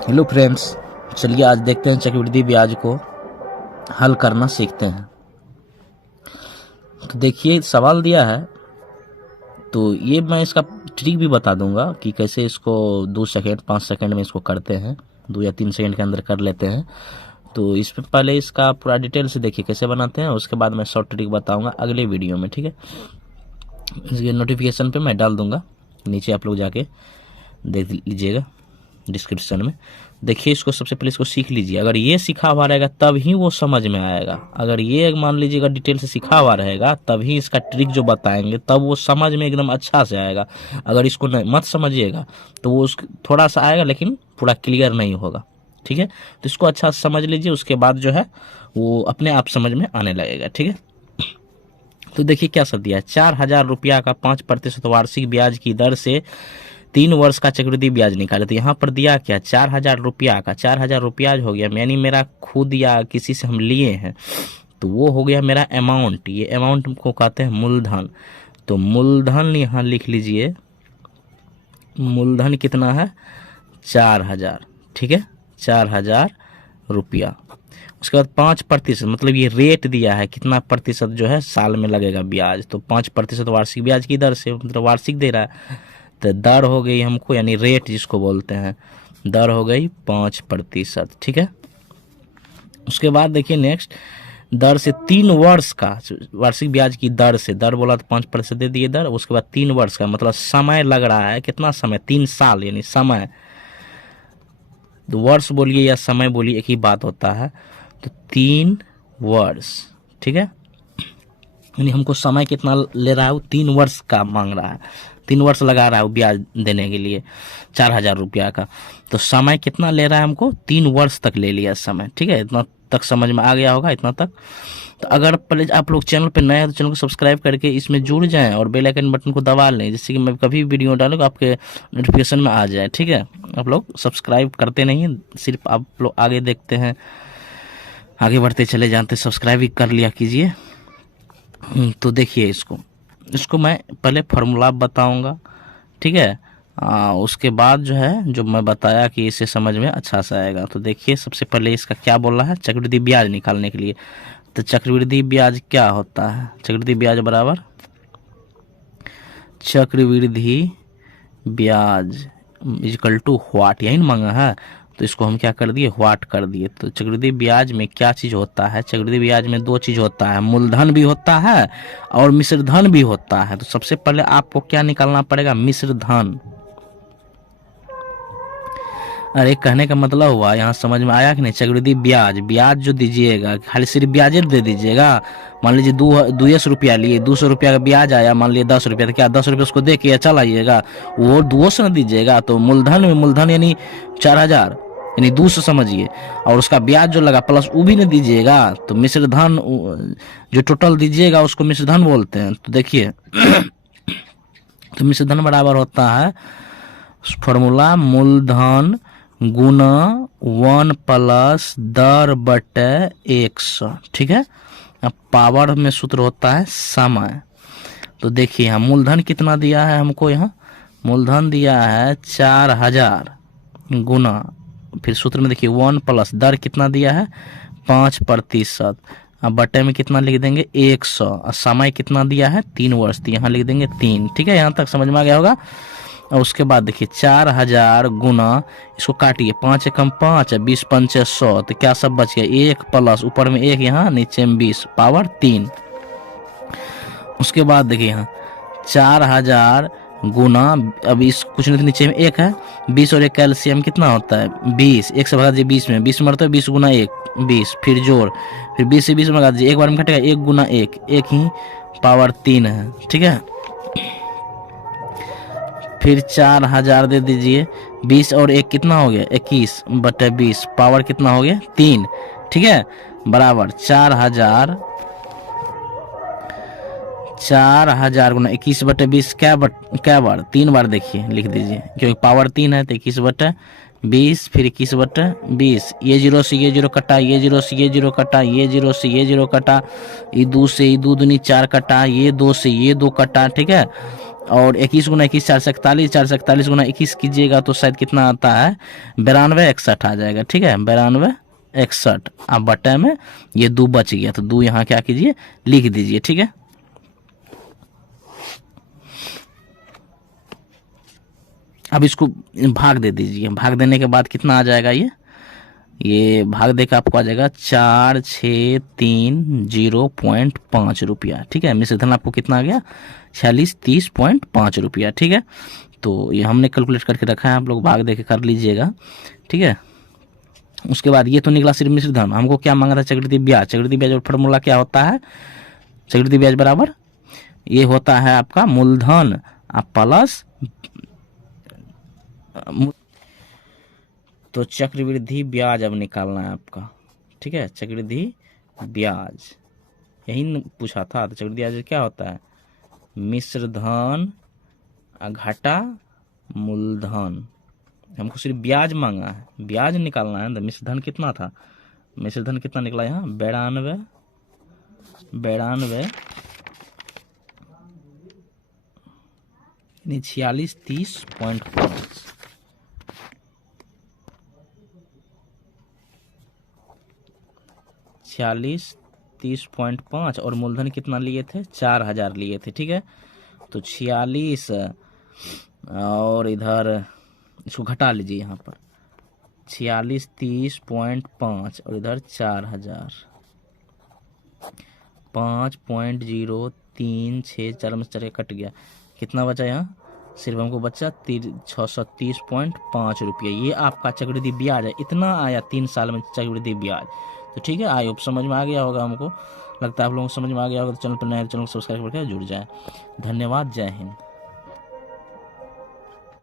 Hello friends, चलिए आज देखते हैं चक्रवृद्धि ब्याज को हल करना सीखते हैं। तो देखिए सवाल दिया है, तो ये मैं इसका ट्रिक भी बता दूंगा कि कैसे इसको 2 सेकेंड 5 सेकेंड में इसको करते हैं, 2 या 3 सेकेंड के अंदर कर लेते हैं। तो इस पर पहले इसका पूरा डिटेल से देखिए कैसे बनाते हैं, उसके बाद मैं शॉर्ट ट्रिक बताऊंगा अगले वीडियो में, ठीक है। इसके नोटिफिकेशन पे मैं डाल दूंगा, नीचे आप लोग जाके देख लीजिएगा डिस्क्रिप्शन में। देखिए इसको सबसे पहले इसको सीख लीजिए, अगर ये सीखा हुआ रहेगा तब ही वो समझ में आएगा। अगर ये मान लीजिएगा डिटेल से सीखा हुआ रहेगा तभी इसका ट्रिक जो बताएंगे तब वो समझ में एकदम अच्छा से आएगा। अगर इसको मत समझिएगा तो वो थोड़ा सा आएगा लेकिन पूरा क्लियर नहीं होगा, ठीक है। तो इसको अच्छा से समझ लीजिए, उसके बाद जो है वो अपने आप समझ में आने लगेगा, ठीक है। तो देखिए क्या सब दिया है, 4,000 रुपया का 5% वार्षिक ब्याज की दर से 3 वर्ष का चक्रवृद्धि ब्याज निकाले। तो यहाँ पर दिया क्या, 4,000 रुपया का 4,000 रुपया हो गया, यानी मेरा खुद या किसी से हम लिए हैं तो वो हो गया मेरा अमाउंट। ये अमाउंट को कहते हैं मूलधन। तो मूलधन यहाँ लिख लीजिए, मूलधन कितना है 4,000, ठीक है, 4,000 रुपया। उसके बाद 5% मतलब ये रेट दिया है कितना प्रतिशत जो है साल में लगेगा ब्याज। तो 5% वार्षिक ब्याज की दर से, मतलब वार्षिक दे रहा है तो दर हो गई हमको, यानी रेट जिसको बोलते हैं, दर हो गई 5%, ठीक है। उसके बाद देखिए नेक्स्ट, दर से 3 वर्ष का वार्षिक ब्याज की दर से, दर बोला तो 5% दे दिए दर। उसके बाद 3 वर्ष का मतलब समय लग रहा है, कितना समय, 3 साल, यानी समय। तो वर्ष बोलिए या समय बोलिए एक ही बात होता है। तो 3 वर्ष, ठीक है, यानी हमको समय कितना ले रहा है, वो 3 वर्ष का मांग रहा है, 3 वर्ष लगा रहा है वो ब्याज देने के लिए 4,000 रुपया का। तो समय कितना ले रहा है हमको, 3 वर्ष तक ले लिया समय, ठीक है। इतना तक समझ में आ गया होगा, इतना तक। तो अगर पहले आप लोग चैनल पे नए हैं तो चैनल को सब्सक्राइब करके इसमें जुड़ जाएं और बेल आइकन बटन को दबा लें, जिससे कि मैं कभी वीडियो डालूंगा आपके नोटिफिकेशन में आ जाए, ठीक है। आप लोग सब्सक्राइब करते नहीं हैं, सिर्फ आप लोग आगे देखते हैं, आगे बढ़ते चले जाते, सब्सक्राइब भी कर लिया कीजिए। तो देखिए इसको मैं पहले फार्मूला बताऊंगा, ठीक है। उसके बाद जो है जो मैं बताया कि इसे समझ में अच्छा से आएगा। तो देखिए सबसे पहले इसका क्या बोल रहा है, चक्रवृद्धि ब्याज निकालने के लिए। तो चक्रवृद्धि ब्याज क्या होता है, चक्रवृद्धि ब्याज बराबर चक्रवृद्धि ब्याज इक्वल टू व्हाट, यही मांगा है। तो इसको हम क्या कर दिए, व्हाट कर दिए। तो चक्रवृद्धि ब्याज में क्या चीज होता है, चक्रवृद्धि ब्याज में 2 चीज होता है, मूलधन भी होता है और मिश्र धन भी होता है। तो सबसे पहले आपको क्या निकालना पड़ेगा, मिश्र धन। अरे कहने का मतलब हुआ, यहाँ समझ में आया कि नहीं। चक्रवृद्धि ब्याज, ब्याज जो दीजिएगा खाली सिर्फ ब्याज दे दीजिएगा। मान लीजिए 200 रुपया लिए, 200 रुपया का ब्याज आया, मान लीजिए 10 रुपया, तो क्या 10 रुपये उसको दे के चल आइएगा, वो 200 न दीजिएगा। तो मूलधन में मूलधन यानी 4,000 यानी 200 समझिए, और उसका ब्याज जो लगा प्लस वो भी न दीजिएगा। तो मिश्र धन जो टोटल दीजिएगा उसको मिश्र धन बोलते हैं। तो देखिए तो मिश्र धन बराबर होता है फॉर्मूला मूलधन गुना 1 प्लस दर बटे 100, ठीक है। अब पावर में सूत्र होता है समय। तो देखिए यहाँ मूलधन कितना दिया है हमको, यहाँ मूलधन दिया है 4,000 गुना, फिर सूत्र में देखिए 1 प्लस दर कितना दिया है 5%, अब बटे में कितना लिख देंगे 100, और समय कितना दिया है 3 वर्ष, तो यहाँ लिख देंगे 3, ठीक है। यहाँ तक समझ में आ गया होगा। और उसके बाद देखिए 4,000 गुना, इसको काटिए, 5 एकम 5, 20 पंचे 100, तो क्या सब बच गया 1 प्लस ऊपर में 1, यहाँ नीचे में 20, पावर 3। उसके बाद देखिए यहाँ 4,000 गुना, अब इस कुछ नहीं नीचे में 1 है, 20 और 1 कैल्शियम कितना होता है 20, 1 से भगा दीजिए 20 में, 20 मरता है 20 गुना 1 20, फिर जोड़, फिर 20 से 20 में भगा दीजिए, एक बार में घटेगा 1 गुना 1 1 ही, पावर 3 है, ठीक है। फिर 4,000 दे दीजिए, 20 और 1 कितना हो गया 21 बटे 20, पावर कितना हो गया 3, ठीक है, बराबर 4,000 गुना 21 बटे 20 क्या बार 3 बार देखिए लिख दीजिए, क्योंकि पावर 3 है। तो 21 बटे 20 फिर 21 बटे 20, ये 0 से ये 0 कटा, ये 0 से ये 0 कटा, ये 0 से ये 0 कटा, ये 2 से ये 2 दूनी 4 कटा, ये 2 से ये 2 कटा, ठीक है। और 21 गुना 21 441, 441 गुना 21 कीजिएगा तो शायद कितना आता है, 9261 आ जाएगा। ठीक है, 9261। अब बटे में ये 2 बच गया, तो 2 यहाँ क्या कीजिए, लिख दीजिए। ठीक है, अब इसको भाग दे दीजिए। भाग देने के बाद कितना आ जाएगा, ये भाग देकर आपको आ जाएगा 4630.5 रुपया। ठीक है, मिश्र धन आपको कितना आ गया, 4630.5 रुपया। ठीक है, तो ये हमने कैलकुलेट करके रखा है, आप लोग भाग देके कर लीजिएगा। ठीक है, उसके बाद ये तो निकला सिर्फ मिश्र धन। हमको क्या मांगा था, चक्रवृद्धि ब्याज। चक्रवृद्धि ब्याज और फॉर्मूला क्या होता है, चक्रवृद्धि ब्याज बराबर ये होता है आपका मूलधन प्लस, तो चक्रवृद्धि ब्याज अब निकालना है आपका। ठीक है, चक्रवृद्धि ब्याज यही पूछा था। तो चक्रवृद्धि ब्याज क्या होता है, मिश्र धन घटा मूलधन। हमको सिर्फ ब्याज मांगा है, ब्याज निकालना है। तो मिश्र धन कितना था, मिश्र धन कितना निकला यहाँ, 92 4630.5। 4630.5 और मूलधन कितना लिए थे, 4000 लिए थे। ठीक है, तो 46 और इधर इसको घटा लीजिए, यहाँ पर 4630.5 और इधर 4000, 5.036 में 4 कट गया, कितना बचा यहाँ, सिर्फ हमको बचा 630.5 रुपये। ये आपका चक्रवृद्धि ब्याज है, इतना आया 3 साल में चक्रवृद्धि ब्याज। तो ठीक है, आई होप समझ में आ गया होगा, हमको लगता है आप लोगों को समझ में आ गया होगा। तो चैनल पर नए, चैनल को सब्सक्राइब करके जुड़ जाए। धन्यवाद, जय हिंद।